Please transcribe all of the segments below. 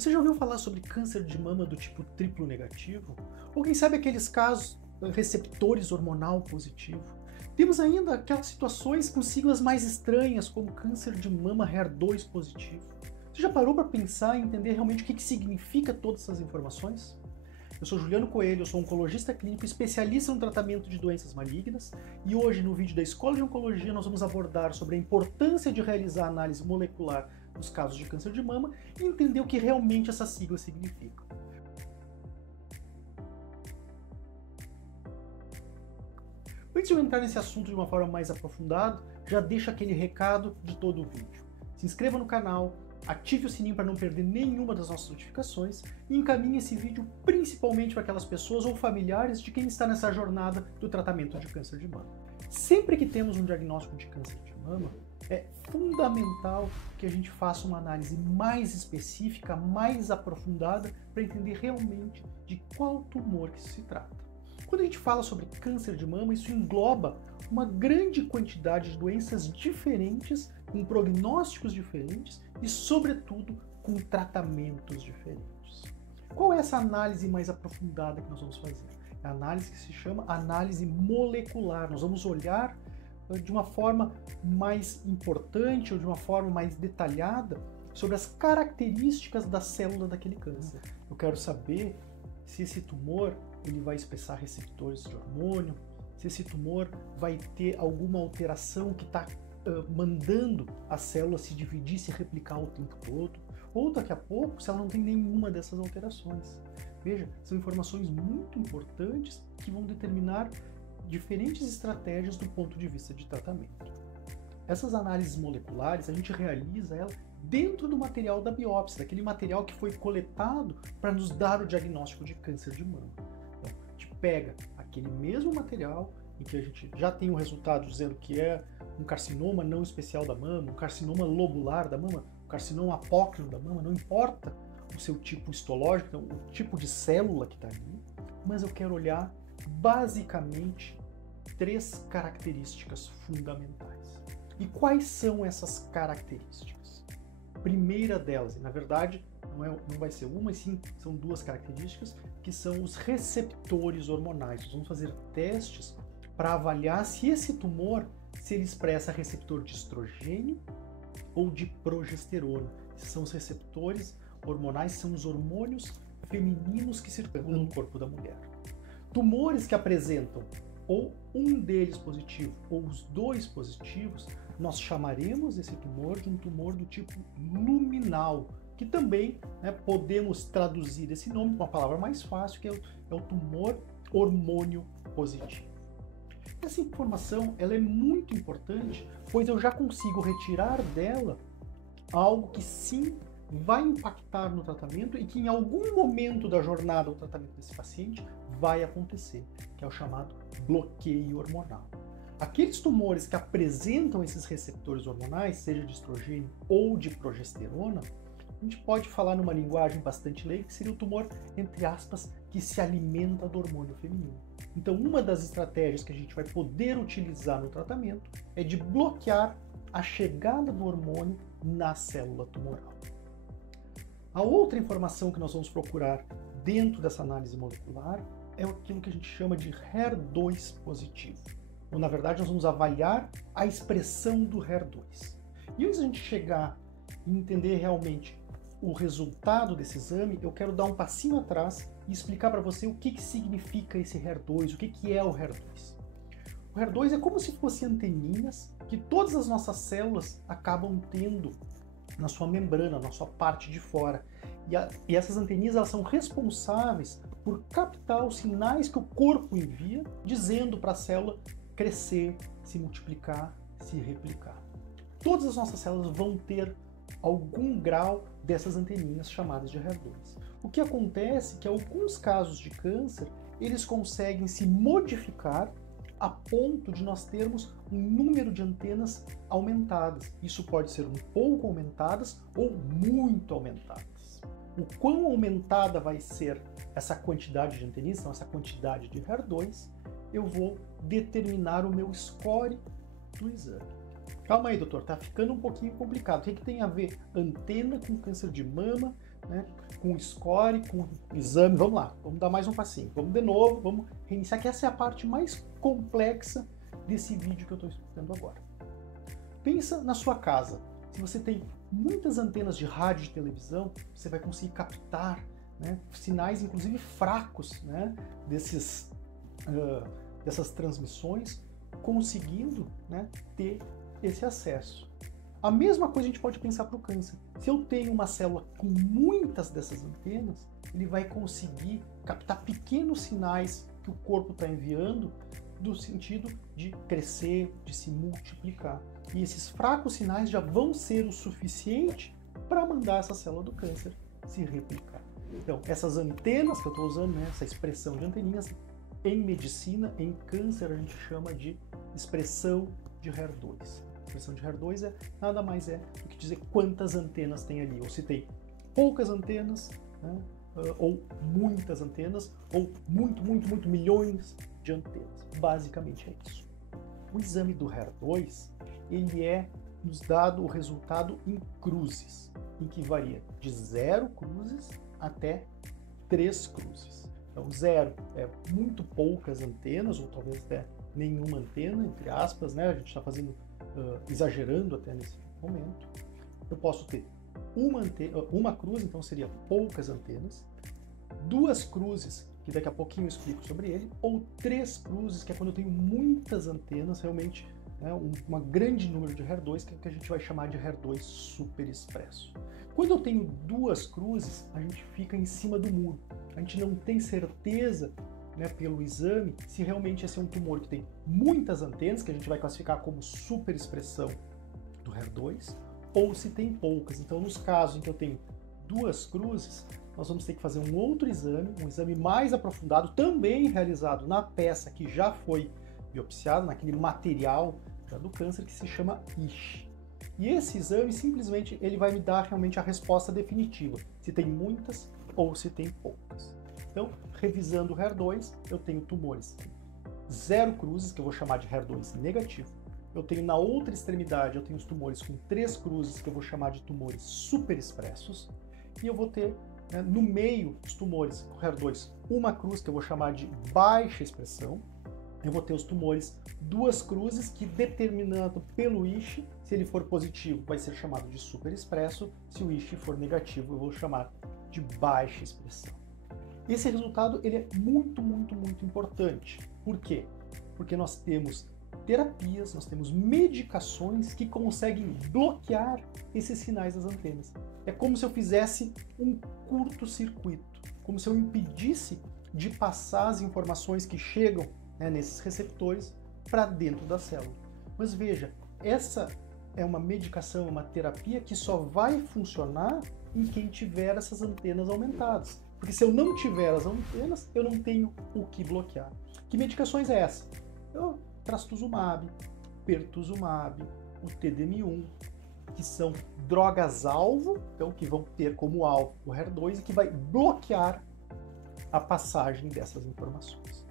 Você já ouviu falar sobre câncer de mama do tipo triplo negativo? Ou quem sabe aqueles casos receptores hormonal positivo? Temos ainda aquelas situações com siglas mais estranhas, como câncer de mama HER2 positivo. Você já parou para pensar e entender realmente o que significa todas essas informações? Eu sou Juliano Coelho, eu sou oncologista clínico, especialista no tratamento de doenças malignas, e hoje no vídeo da Escola de Oncologia nós vamos abordar sobre a importância de realizar análise molecular nos casos de câncer de mama e entender o que realmente essas siglas significam. Antes de eu entrar nesse assunto de uma forma mais aprofundada, já deixa aquele recado de todo o vídeo. Se inscreva no canal, ative o sininho para não perder nenhuma das nossas notificações e encaminhe esse vídeo principalmente para aquelas pessoas ou familiares de quem está nessa jornada do tratamento de câncer de mama. Sempre que temos um diagnóstico de câncer de mama, é fundamental que a gente faça uma análise mais específica, mais aprofundada, para entender realmente de qual tumor que se trata. Quando a gente fala sobre câncer de mama, isso engloba uma grande quantidade de doenças diferentes, com prognósticos diferentes e, sobretudo, com tratamentos diferentes. Qual é essa análise mais aprofundada que nós vamos fazer? É a análise que se chama análise molecular. Nós vamos olhar de uma forma mais importante ou de uma forma mais detalhada sobre as características da célula daquele câncer. Eu quero saber se esse tumor ele vai expressar receptores de hormônio, se esse tumor vai ter alguma alteração que está mandando a célula se dividir, se replicar o tempo todo, ou daqui a pouco se ela não tem nenhuma dessas alterações. Veja, são informações muito importantes que vão determinar diferentes estratégias do ponto de vista de tratamento. Essas análises moleculares a gente realiza ela dentro do material da biópsia, daquele material que foi coletado para nos dar o diagnóstico de câncer de mama. Então, a gente pega aquele mesmo material em que a gente já tem um resultado dizendo que é um carcinoma não especial da mama, um carcinoma lobular da mama, um carcinoma apócrino da mama, não importa o seu tipo histológico, o tipo de célula que está ali, mas eu quero olhar basicamente 3 características fundamentais. E quais são essas características? Primeira delas, e na verdade não vai ser uma, e sim são 2 características, que são os receptores hormonais. Nós vamos fazer testes para avaliar se esse tumor se ele expressa receptor de estrogênio ou de progesterona. Esses são os receptores hormonais, são os hormônios femininos que circulam no corpo da mulher. Tumores que apresentam ou um deles positivo ou os 2 positivos, nós chamaremos esse tumor de um tumor do tipo luminal, que também podemos traduzir esse nome com uma palavra mais fácil, que é o tumor hormônio positivo. Essa informação ela é muito importante, pois eu já consigo retirar dela algo que sim vai impactar no tratamento e que em algum momento da jornada do tratamento desse paciente vai acontecer, que é o chamado bloqueio hormonal. Aqueles tumores que apresentam esses receptores hormonais, seja de estrogênio ou de progesterona, a gente pode falar numa linguagem bastante leiga que seria o tumor, entre aspas, que se alimenta do hormônio feminino. Então, uma das estratégias que a gente vai poder utilizar no tratamento é de bloquear a chegada do hormônio na célula tumoral. A outra informação que nós vamos procurar dentro dessa análise molecular é aquilo que a gente chama de HER2 positivo. Ou, na verdade, nós vamos avaliar a expressão do HER2. E antes de a gente chegar e entender realmente o resultado desse exame, eu quero dar um passinho atrás e explicar para você o que significa esse HER2, o que é o HER2. O HER2 é como se fossem anteninhas que todas as nossas células acabam tendo na sua membrana, na sua parte de fora. E essas anteninhas elas são responsáveis por captar os sinais que o corpo envia, dizendo para a célula crescer, se multiplicar, se replicar. Todas as nossas células vão ter algum grau dessas anteninhas chamadas de HER2. O que acontece é que em alguns casos de câncer, eles conseguem se modificar a ponto de nós termos um número de antenas aumentadas. Isso pode ser um pouco aumentadas ou muito aumentadas. O quão aumentada vai ser essa quantidade de anteninhas, então essa quantidade de HER2, eu vou determinar o meu score do exame. Calma aí, doutor, tá ficando um pouquinho complicado. O que tem a ver antena com câncer de mama, né, com score, com exame. Vamos lá, vamos dar mais um passinho. Vamos de novo, vamos reiniciar, que essa é a parte mais complexa desse vídeo que eu estou explicando agora. Pensa na sua casa. Se você tem muitas antenas de rádio e de televisão, você vai conseguir captar, né, sinais, inclusive fracos, né, dessas transmissões, conseguindo, né, ter esse acesso. A mesma coisa a gente pode pensar para o câncer. Se eu tenho uma célula com muitas dessas antenas, ele vai conseguir captar pequenos sinais que o corpo está enviando no sentido de crescer, de se multiplicar. E esses fracos sinais já vão ser o suficiente para mandar essa célula do câncer se replicar. Então, essas antenas que eu estou usando, né, essa expressão de anteninhas, em medicina, em câncer, a gente chama de expressão de HER2. A expressão de HER2 nada mais é do que dizer quantas antenas tem ali, ou se tem poucas antenas, né, ou muitas antenas, ou muito milhões de antenas. Basicamente é isso. O exame do HER2, ele nos dado o resultado em cruzes, em que varia de 0 cruzes até 3 cruzes. Então, 0 é muito poucas antenas, ou talvez até nenhuma antena, entre aspas, né? A gente está exagerando até nesse momento. Eu posso ter uma cruz, então seria poucas antenas, 2 cruzes, que daqui a pouquinho eu explico sobre ele, ou 3 cruzes, que é quando eu tenho muitas antenas, realmente, né, um grande número de HER2, que é o que a gente vai chamar de HER2 superexpresso. Quando eu tenho 2 cruzes, a gente fica em cima do muro. A gente não tem certeza, né, pelo exame, se realmente esse é um tumor que tem muitas antenas, que a gente vai classificar como superexpressão do HER2, ou se tem poucas. Então, nos casos em que eu tenho 2 cruzes, nós vamos ter que fazer um outro exame, um exame mais aprofundado, também realizado na peça que já foi biopsiada, naquele material já do câncer, que se chama ISH. E esse exame, simplesmente, ele vai me dar realmente a resposta definitiva, se tem muitas ou se tem poucas. Então, revisando o HER2, eu tenho tumores 0 cruzes, que eu vou chamar de HER2 negativo. Eu tenho na outra extremidade, eu tenho os tumores com 3 cruzes, que eu vou chamar de tumores superexpressos. E eu vou ter, né, no meio dos tumores com HER2, uma cruz, que eu vou chamar de baixa expressão. Eu vou ter os tumores 2 cruzes, que determinado pelo ISH, se ele for positivo, vai ser chamado de superexpresso. Se o ISH for negativo, eu vou chamar de baixa expressão. Esse resultado ele é muito importante. Por quê? Porque nós temos terapias, nós temos medicações que conseguem bloquear esses sinais das antenas. É como se eu fizesse um curto-circuito, como se eu impedisse de passar as informações que chegam, né, nesses receptores para dentro da célula. Mas veja, essa é uma medicação, uma terapia que só vai funcionar em quem tiver essas antenas aumentadas. Porque se eu não tiver as antenas, eu não tenho o que bloquear. Que medicações é essa? Trastuzumab, pertuzumab, o TDM1, que são drogas-alvo, então que vão ter como alvo o HER2 e que vai bloquear a passagem dessas informações.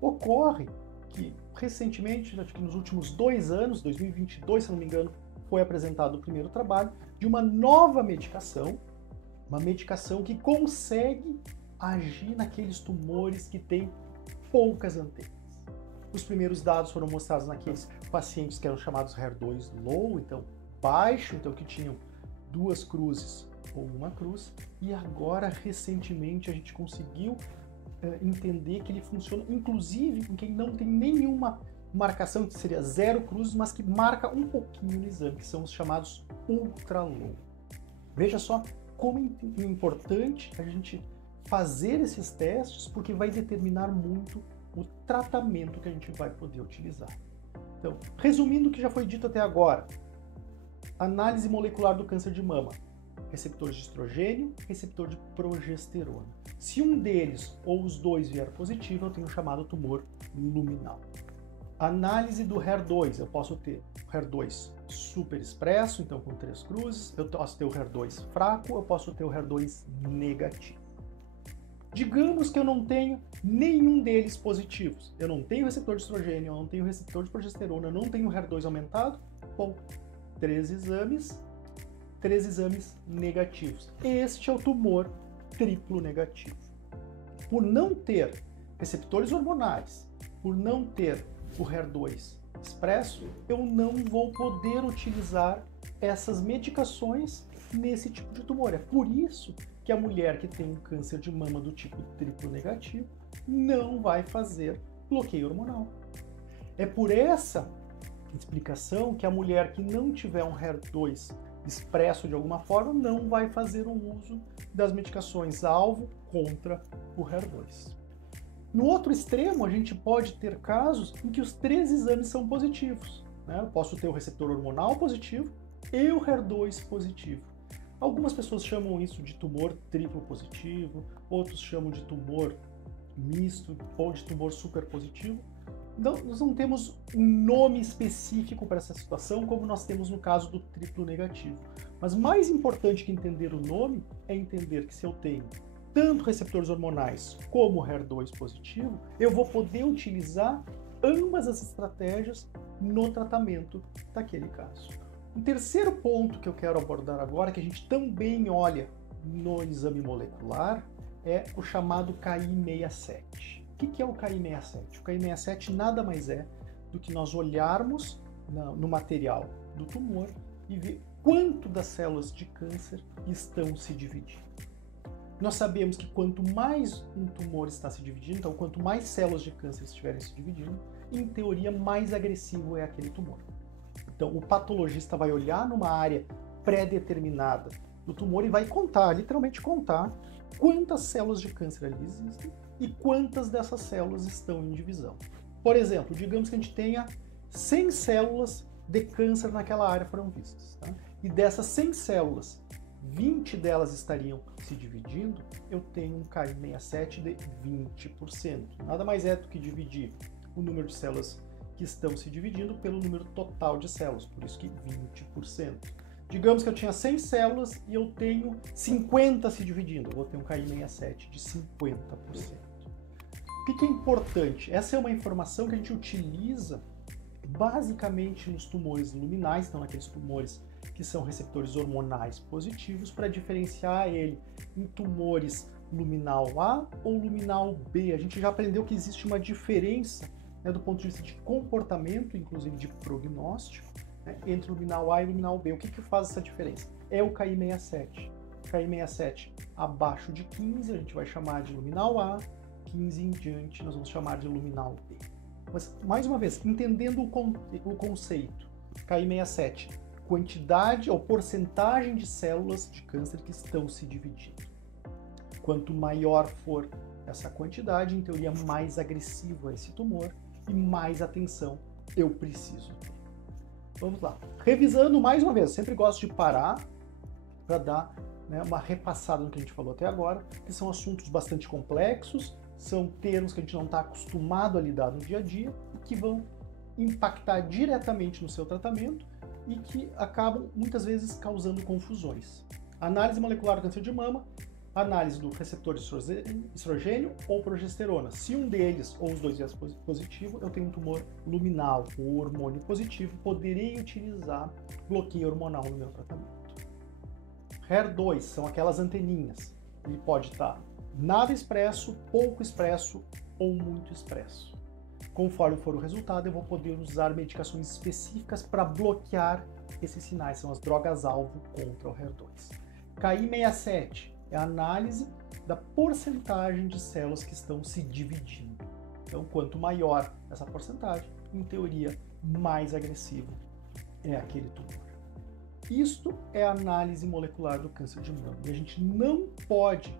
Ocorre que, recentemente, acho que nos últimos 2 anos, 2022, se não me engano, foi apresentado o primeiro trabalho de uma nova medicação, uma medicação que consegue agir naqueles tumores que têm poucas antenas. Os primeiros dados foram mostrados naqueles pacientes que eram chamados HER2 low, então baixo, então que tinham 2 cruzes ou uma cruz, e agora, recentemente, a gente conseguiu entender que ele funciona, inclusive, em quem não tem nenhuma marcação, que seria 0 cruzes, mas que marca um pouquinho no exame, que são os chamados ultra low. Veja só como é importante a gente fazer esses testes, porque vai determinar muito o tratamento que a gente vai poder utilizar. Então, resumindo o que já foi dito até agora, análise molecular do câncer de mama, receptor de estrogênio, receptor de progesterona. Se um deles ou os dois vier positivo, eu tenho o chamado tumor luminal. Análise do HER2, eu posso ter HER2 superexpresso, então com 3 cruzes, eu posso ter o HER2 fraco, eu posso ter o HER2 negativo. Digamos que eu não tenho nenhum deles positivos. Eu não tenho receptor de estrogênio, eu não tenho receptor de progesterona, eu não tenho HER2 aumentado. Bom, 3 exames, 3 exames negativos. Este é o tumor triplo negativo. Por não ter receptores hormonais, por não ter o HER2 expresso, eu não vou poder utilizar essas medicações nesse tipo de tumor. É por isso que a mulher que tem um câncer de mama do tipo triplo negativo não vai fazer bloqueio hormonal. É por essa explicação que a mulher que não tiver um HER2 expresso de alguma forma não vai fazer o uso das medicações alvo contra o HER2. No outro extremo, a gente pode ter casos em que os 3 exames são positivos, né? Eu posso ter o receptor hormonal positivo e o HER2 positivo. Algumas pessoas chamam isso de tumor triplo positivo, outros chamam de tumor misto ou de tumor super positivo. Então, nós não temos um nome específico para essa situação, como nós temos no caso do triplo negativo. Mas mais importante que entender o nome é entender que se eu tenho tanto receptores hormonais como HER2 positivo, eu vou poder utilizar ambas as estratégias no tratamento daquele caso. Um terceiro ponto que eu quero abordar agora, que a gente também olha no exame molecular, é o chamado KI67. O que é o KI67? O KI67 nada mais é do que nós olharmos no material do tumor e ver quanto das células de câncer estão se dividindo. Nós sabemos que quanto mais um tumor está se dividindo, então quanto mais células de câncer estiverem se dividindo, em teoria mais agressivo é aquele tumor. Então o patologista vai olhar numa área pré-determinada do tumor e vai contar, literalmente contar, quantas células de câncer ali existem e quantas dessas células estão em divisão. Por exemplo, digamos que a gente tenha 100 células de câncer naquela área foram vistas, tá? E dessas 100 células, 20 delas estariam se dividindo, eu tenho um KI67 de 20%. Nada mais é do que dividir o número de células que estão se dividindo pelo número total de células, por isso que 20%. Digamos que eu tinha 100 células e eu tenho 50 se dividindo, eu vou ter um KI67 de 50%. O que é importante? Essa é uma informação que a gente utiliza basicamente nos tumores luminais, então naqueles tumores que são receptores hormonais positivos, para diferenciar ele em tumores luminal A ou luminal B. A gente já aprendeu que existe uma diferença, né, do ponto de vista de comportamento, inclusive de prognóstico, né, entre luminal A e luminal B. O que faz essa diferença? É o KI67. KI67 abaixo de 15 a gente vai chamar de luminal A, 15 em diante nós vamos chamar de luminal B. Mas, mais uma vez, entendendo o conceito, KI67, quantidade ou porcentagem de células de câncer que estão se dividindo. Quanto maior for essa quantidade, em teoria, mais agressivo é esse tumor e mais atenção eu preciso ter. Vamos lá. Revisando mais uma vez, eu sempre gosto de parar para dar, né, uma repassada no que a gente falou até agora, que são assuntos bastante complexos, são termos que a gente não está acostumado a lidar no dia a dia e que vão impactar diretamente no seu tratamento e que acabam muitas vezes causando confusões. Análise molecular do câncer de mama, análise do receptor de estrogênio ou progesterona. Se um deles ou os dois é positivo, eu tenho um tumor luminal ou hormônio positivo, poderei utilizar bloqueio hormonal no meu tratamento. HER2 são aquelas anteninhas. Ele pode estar nada expresso, pouco expresso ou muito expresso. Conforme for o resultado, eu vou poder usar medicações específicas para bloquear esses sinais, são as drogas-alvo contra o HER2. KI67 é a análise da porcentagem de células que estão se dividindo. Então, quanto maior essa porcentagem, em teoria, mais agressivo é aquele tumor. Isto é a análise molecular do câncer de mama. E a gente não pode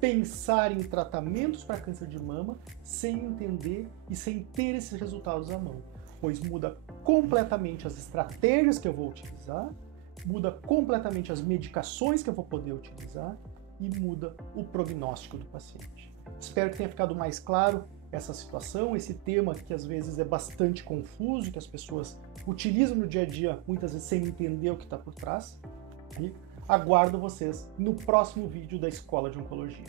pensar em tratamentos para câncer de mama sem entender e sem ter esses resultados à mão, pois muda completamente as estratégias que eu vou utilizar, muda completamente as medicações que eu vou poder utilizar e muda o prognóstico do paciente. Espero que tenha ficado mais claro essa situação, esse tema que às vezes é bastante confuso, que as pessoas utilizam no dia a dia, muitas vezes sem entender o que está por trás. E aguardo vocês no próximo vídeo da Escola de Oncologia.